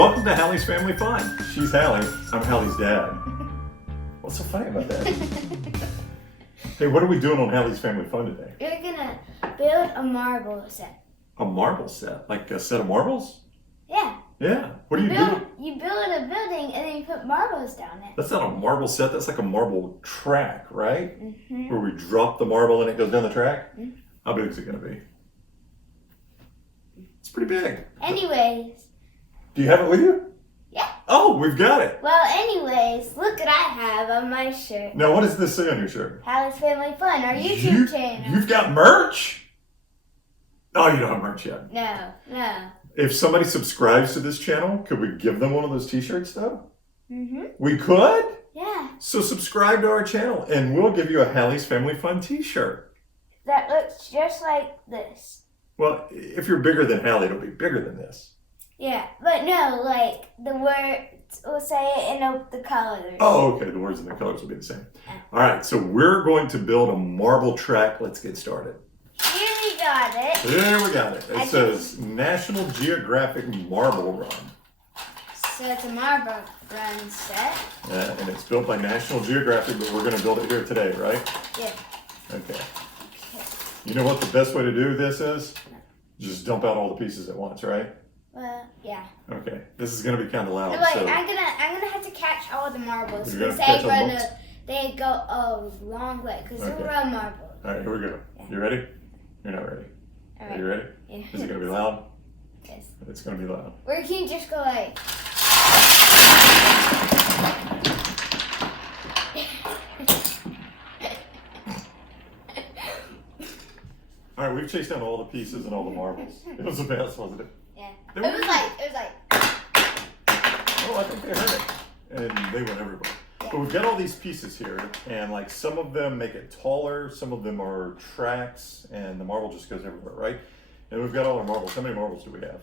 welcome to Hallie's Family Fun. She's Hallie. I'm Hallie's dad. What's so funny about that? Hey, what are we doing on Hallie's Family Fun today? We're gonna build a marble set. A marble set? Like a set of marbles? Yeah. Yeah. What do you do? You build a building and then you put marbles down it. That's not a marble set. That's like a marble track, right? Mm-hmm. Where we drop the marble and it goes down the track? Mm-hmm. How big is it going to be? It's pretty big. Anyways. Do you have it with you? Yeah. Oh, we've got it. Well, anyways, look what I have on my shirt. Now, what does this say on your shirt? Hallie's Family Fun, our YouTube channel. You've got merch? Oh, you don't have merch yet. No. If somebody subscribes to this channel, could we give them one of those t-shirts though? Mm-hmm. We could? Yeah. So subscribe to our channel and we'll give you a Hallie's Family Fun t-shirt. That looks just like this. Well, if you're bigger than Hallie, it'll be bigger than this. Yeah, but no, like the words will say it and the colors. Oh, okay. The words and the colors will be the same. All right, so we're going to build a marble track. Let's get started. Here we got it. There we got it. It says National Geographic Marble Run. So it's a marble run set. Yeah, and it's built by National Geographic, but we're going to build it here today, right? Yeah. Okay. You know what the best way to do this is? Just dump out all the pieces at once, right? Well, yeah. Okay. This is going to be kind of loud. No, wait, so I'm gonna have to catch all the marbles You're because gonna catch all the they go a long way because they're real marbles. All right, here we go. Yeah. You ready? You're not ready. All Are right. you ready? Yeah. Is it going to be loud? Yes. It's going to be loud. Or can you just go like? All right, we've chased down all the pieces and all the marbles. It was a mess, wasn't it? Yeah. They It was like. Oh, I think they heard it. And they went everywhere. Yeah. But we've got all these pieces here, and like some of them make it taller, some of them are tracks, and the marble just goes everywhere, right? And we've got all our marbles. How many marbles do we have?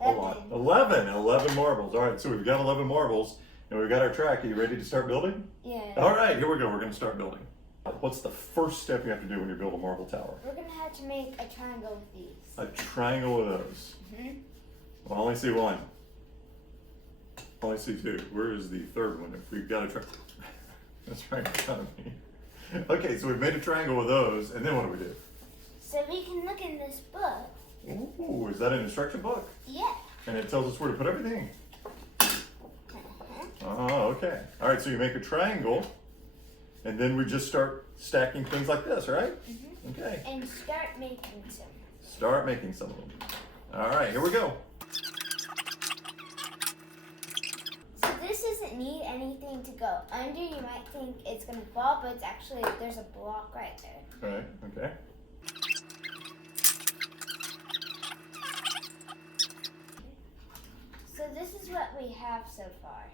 11. A lot. 11 marbles. All right, so we've got 11 marbles, and we've got our track. Are you ready to start building? Yeah. All right, here we go. We're going to start building. What's the first step you have to do when you build a marble tower? We're gonna have to make a triangle with these. A triangle of those. Mm-hmm. Well, I only see one. I only see two. Where is the third one? If we've got a triangle. That's right in front of me. Okay, so we've made a triangle with those, and then what do we do? So we can look in this book. Ooh, is that an instruction book? Yeah. And it tells us where to put everything. Uh-huh. Oh, okay. All right, so you make a triangle, and then we just start stacking things like this, right? Mm-hmm. Okay. And start making some. Start making some of them. All right, here we go. So this doesn't need anything to go under. You might think it's gonna fall, but it's actually, there's a block right there. All right, okay. So this is what we have so far.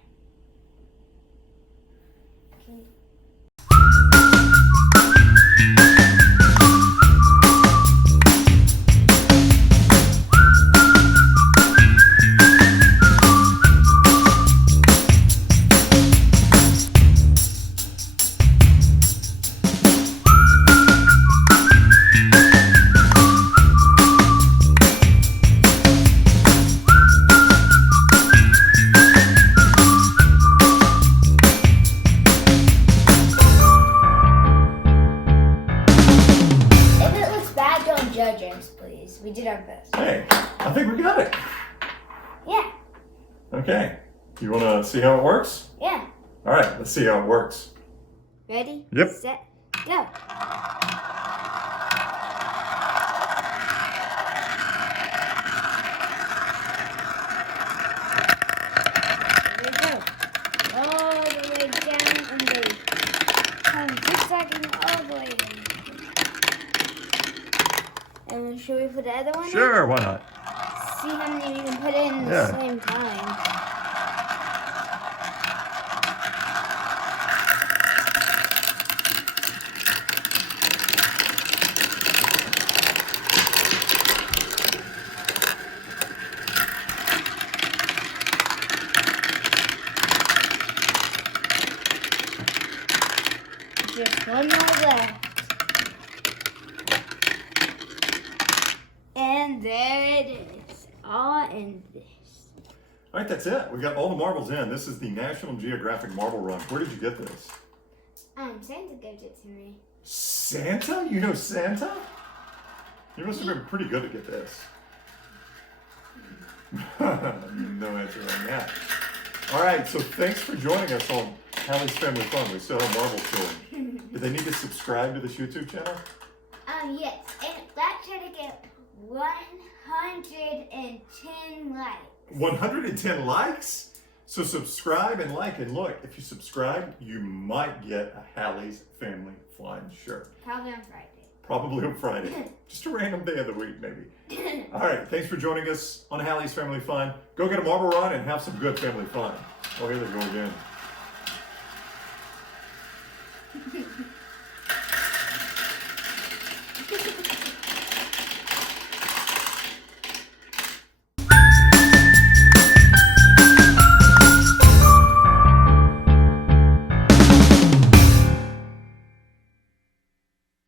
Judge us, please. We did our best. Hey, I think we got it. Yeah. Okay. You want to see how it works? Yeah. All right, let's see how it works. Ready? Yep. Set, go. There we go. All the way down and they come zigzagging all the way in. And should we put the other one in? Sure, why not? See how many you can put in at the same time. Just one more left. And there it is. All in this. All right, that's it. We got all the marbles in. This is the National Geographic Marble Run. Where did you get this? Santa gave it to me. Santa? You know Santa? You must have been pretty good to get this. No answer on that. All right, so thanks for joining us on Hallie's Family Fun. We still have marbles going. Do they need to subscribe to this YouTube channel? Yes, and let's try to get 110 likes. 110 likes? So subscribe and like, and look, if you subscribe, you might get a Hallie's Family Fun shirt. Probably on Friday. Probably on Friday. Just a random day of the week, maybe. All right, thanks for joining us on Hallie's Family Fun. Go get a marble run and have some good family fun. Oh, here they go again.